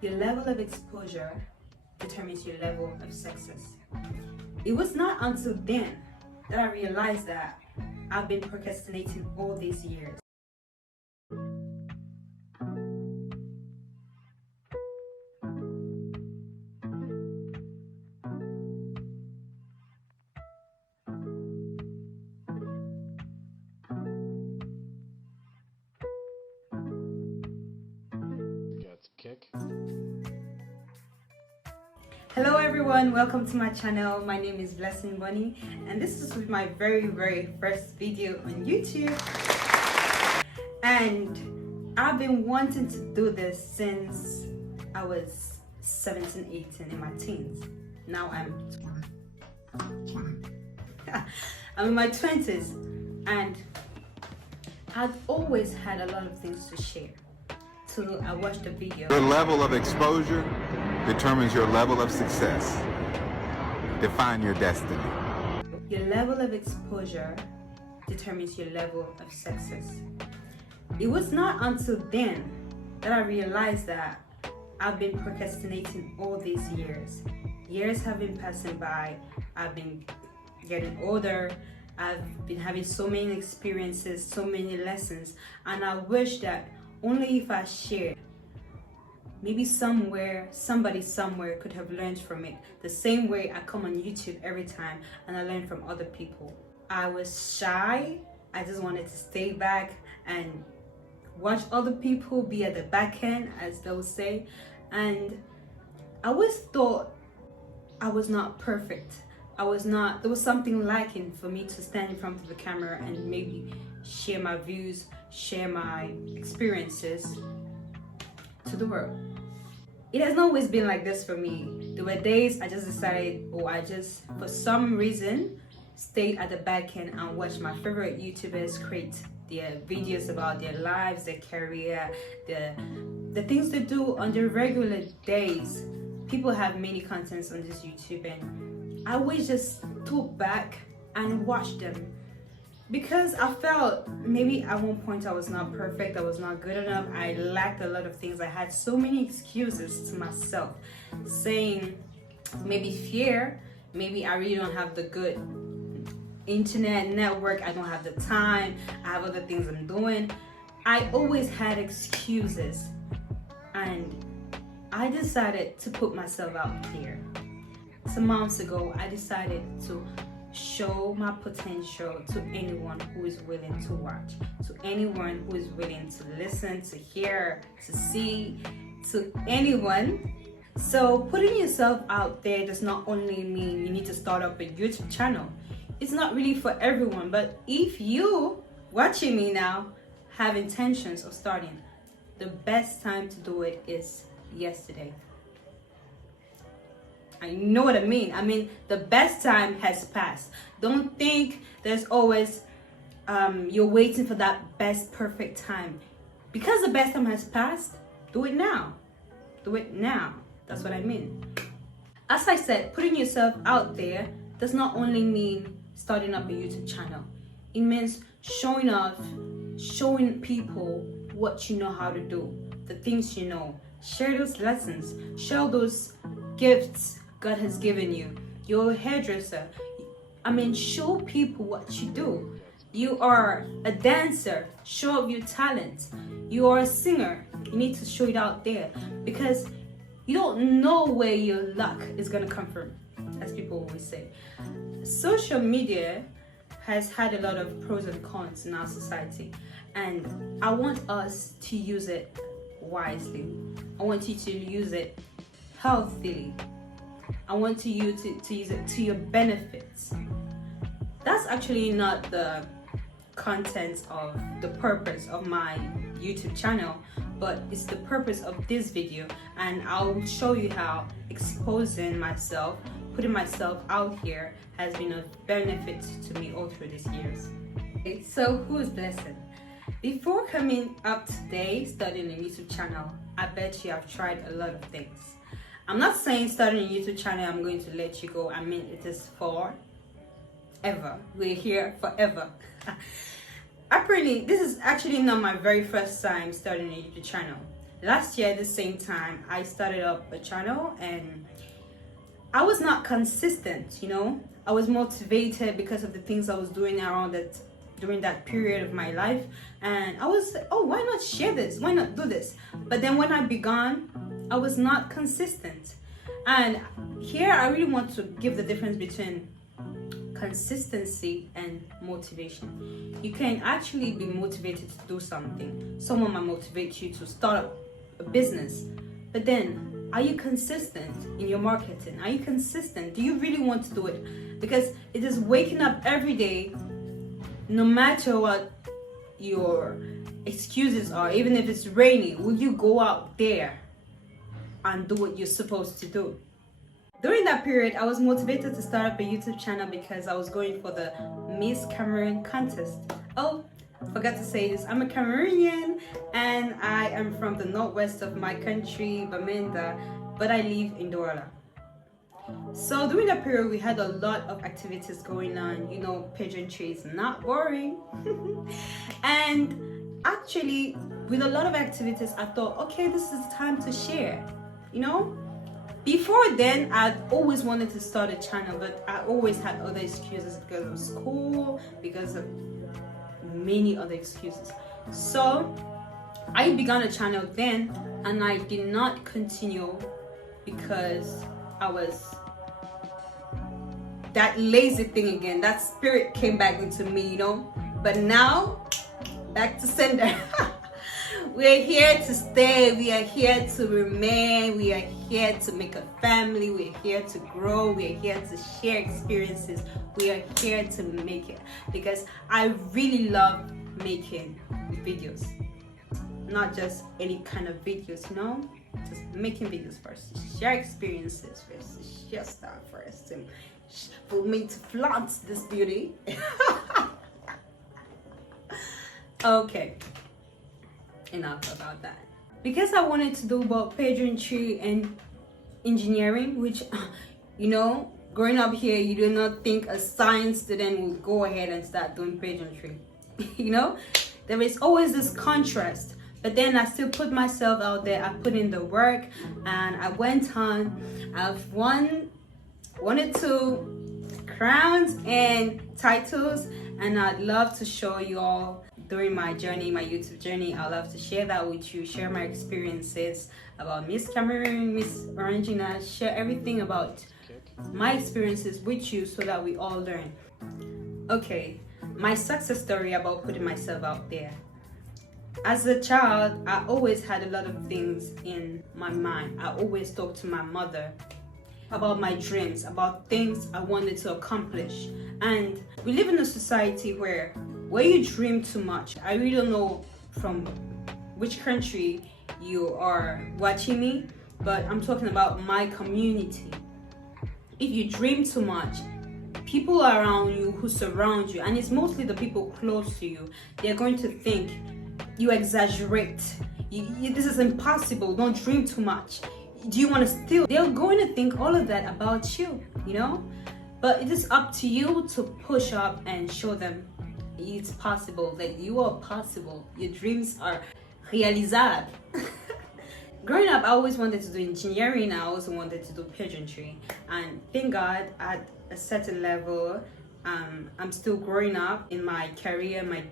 Your level of exposure determines your level of success. It was not until then that I realized that I've been procrastinating all these years. Kick. Hello everyone, welcome to my channel. My name is Blessing Bunny and this is my very first video on YouTube. And I've been wanting to do this since I was 17, 18 in my teens. Now I'm in my 20s and I've always had a lot of things to share. So I watched the video. Your level of exposure determines your level of success. Define your destiny. Your level of exposure determines your level of success. It was not until then that I realized that I've been procrastinating all these years. Years have been passing by. I've been getting older. I've been having so many experiences, so many lessons, and I wish that only if I shared, maybe somebody somewhere could have learned from it. The same way I come on YouTube every time and I learn from other people. I was shy. I just wanted to stay back and watch other people be at the back end, as they'll say. And I always thought I was not perfect. There was something lacking for me to stand in front of the camera and maybe share my views, share my experiences to the world. It has not always been like this for me. There were days I just decided, for some reason, stayed at the back end and watched my favorite YouTubers create their videos about their lives, their career, the things they do on their regular days. People have many contents on this YouTube and I always just stood back and watched them. Because I felt maybe at one point I was not perfect, I was not good enough, I lacked a lot of things. I had so many excuses to myself, saying maybe fear, maybe I really don't have the good internet network, I don't have the time, I have other things I'm doing. I always had excuses and I decided to put myself out there. Some months ago, I decided to show my potential to anyone who is willing to watch, to anyone who is willing to listen, to hear, to see, to anyone. So putting yourself out there does not only mean you need to start up a YouTube channel. It's not really for everyone, but if you watching me now have intentions of starting, the best time to do it is yesterday. I know what I mean. I mean, the best time has passed. Don't think there's always, you're waiting for that best perfect time. Because the best time has passed, do it now. Do it now. That's what I mean. As I said, putting yourself out there does not only mean starting up a YouTube channel. It means showing off, showing people what you know how to do, the things you know. Share those lessons, share those gifts God has given you. You're a hairdresser. Show people what you do. You are a dancer. Show off your talent. You are a singer. You need to show it out there because you don't know where your luck is going to come from, as people always say. Social media has had a lot of pros and cons in our society, and I want us to use it wisely. I want you to use it healthily. I want you to use it to your benefits. That's actually not the content of the purpose of my YouTube channel, but it's the purpose of this video, and I'll show you how exposing myself, putting myself out here has been a benefit to me all through these years. Okay, so who is Blessing? Before coming up today starting a YouTube channel, I bet you I've tried a lot of things. I'm not saying starting a YouTube channel I'm going to let you go. I mean, it is forever. We're here forever. This is actually not my very first time starting a YouTube channel. last year at the same time, I started up a channel, and I was not consistent, you know. I was motivated because of the things I was doing around that during that period of my life, and I was like, oh, why not share this? Why not do this? But then when I began, I was not consistent. And here I really want to give the difference between consistency and motivation. You can actually be motivated to do something. Someone might motivate you to start up a business, but then are you consistent in your marketing? Are you consistent? Do you really want to do it? Because it is waking up every day, no matter what your excuses are, even if it's rainy, will you go out there and do what you're supposed to do? During that period, I was motivated to start up a YouTube channel because I was going for the Miss Cameroon contest. Oh, forgot to say this, I'm a Cameroonian and I am from the northwest of my country, Bamenda, but I live in Douala. So during that period, we had a lot of activities going on. You know, pageantry is not boring. And actually, with a lot of activities, I thought, okay, this is the time to share, you know. Before then, I'd always wanted to start a channel, but I always had other excuses because of school, because of many other excuses. So I began a channel then, and I did not continue because I was that lazy thing again. That spirit came back into me, you know. But now, back to sender. We are here to stay, we are here to remain, we are here to make a family, we are here to grow, we are here to share experiences, we are here to make it. Because I really love making videos. Not just any kind of videos, you know? Just making videos first, share experiences first, share stuff first, and for me to flaunt this beauty. Okay. Enough about that. Because I wanted to do about pageantry and engineering, which, you know, growing up here, you do not think a science student will go ahead and start doing pageantry. You know, there is always this contrast. But then I still put myself out there. I put in the work, and I went on. I've won 1 or 2 crowns and titles, and I'd love to show you all during my journey, my YouTube journey. I'd love to share that with you, share my experiences about Miss Cameroon, Miss Orangina, share everything about my experiences with you so that we all learn. Okay, my success story about putting myself out there. As a child, I always had a lot of things in my mind. I always talked to my mother about my dreams, about things I wanted to accomplish. And we live in a society where you dream too much. I really don't know from which country you are watching me, but I'm talking about my community. If you dream too much, people around you who surround you, and it's mostly the people close to you, they're going to think you exaggerate. This is impossible. Don't dream too much. Do you want to steal? They're going to think all of that about you, you know? But it is up to you to push up and show them it's possible, that you are possible. Your dreams are realizable. Growing up, I always wanted to do engineering. I also wanted to do pageantry. And thank God, at a certain level, I'm still growing up in my career, my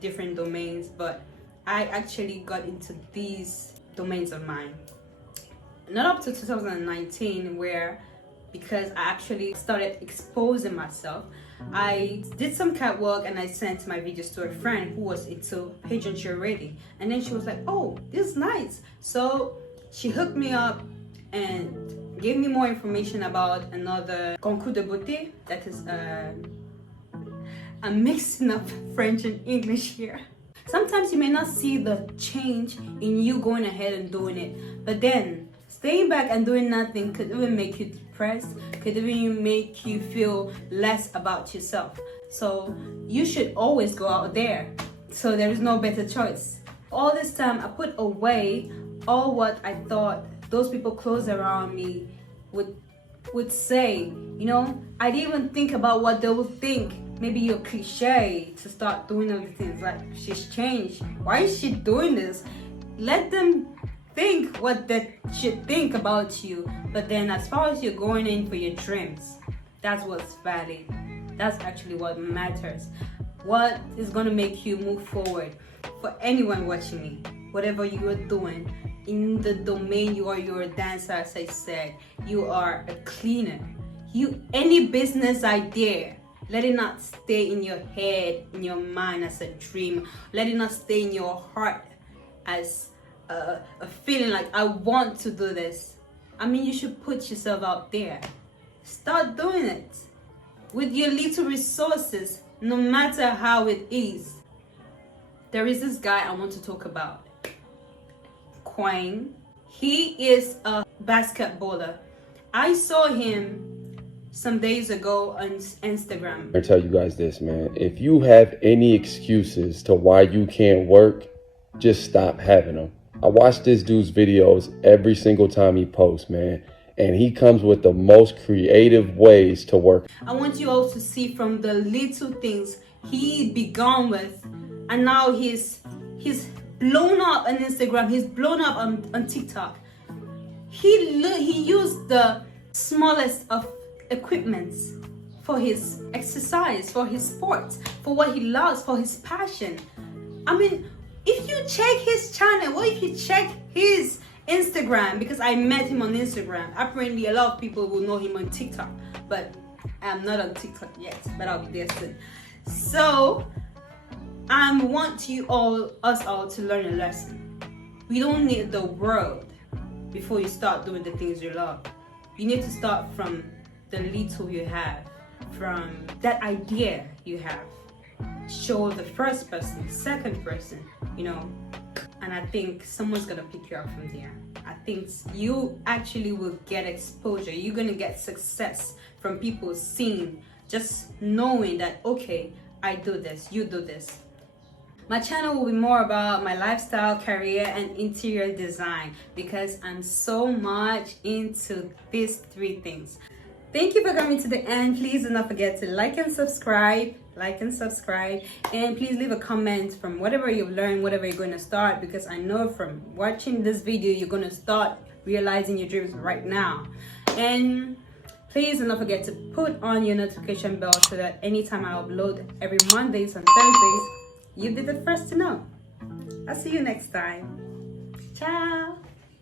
different domains, but I actually got into these domains of mine. Not up to 2019, where because I actually started exposing myself, I did some catwalk and I sent my videos to a friend who was into pageantry already, and then she was like, oh, this is nice. So she hooked me up and gave me more information about another concours de beauté. That is I'm mixing up French and English here. Sometimes you may not see the change in you going ahead and doing it, but then staying back and doing nothing could even make you depressed, could even make you feel less about yourself. So you should always go out there. So there is no better choice. All this time I put away all what I thought those people close around me would say. You know, I didn't even think about what they would think. Maybe you're cliche to start doing other things, like she's changed. Why is she doing this? Let them think what they should think about you. But then as far as you're going in for your dreams, that's what's valid. That's actually what matters. What is going to make you move forward? For anyone watching me, whatever you are doing, in the domain you're a dancer, as I said, you are a cleaner. Any business idea, let it not stay in your head, in your mind as a dream. Let it not stay in your heart as a feeling like, I want to do this. I mean, you should put yourself out there. Start doing it with your little resources, no matter how it is. There is this guy I want to talk about, Quine. He is a basketballer. I saw him some days ago on Instagram. I tell you guys this, man. If you have any excuses to why you can't work, just stop having them. I watch this dude's videos every single time he posts, man. And he comes with the most creative ways to work. I want you all to see from the little things he began with, and now he's blown up on Instagram. He's blown up on TikTok. He used the smallest of equipments for his exercise, for his sports, for what he loves, for his passion. I mean, if you check his channel, or if you check his Instagram, because I met him on Instagram. Apparently a lot of people will know him on TikTok, but I'm not on TikTok yet, but I'll be there soon. So I want us all to learn a lesson. We don't need the world before you start doing the things you love. You need to start from the little you have, from that idea you have. Show the first person, second person, and I think someone's gonna pick you up from there. I think you actually will get exposure. You're gonna get success from people seeing, just knowing that, okay, I do this, you do this. My channel will be more about my lifestyle, career, and interior design, because I'm so much into these three things. Thank you for coming to the end. Please do not forget to like and subscribe, and please leave a comment from whatever you've learned, whatever you're going to start, because I know from watching this video you're going to start realizing your dreams right now. And please do not forget to put on your notification bell so that anytime I upload every Mondays and Thursdays, you'll be the first to know. I'll see you next time. Ciao.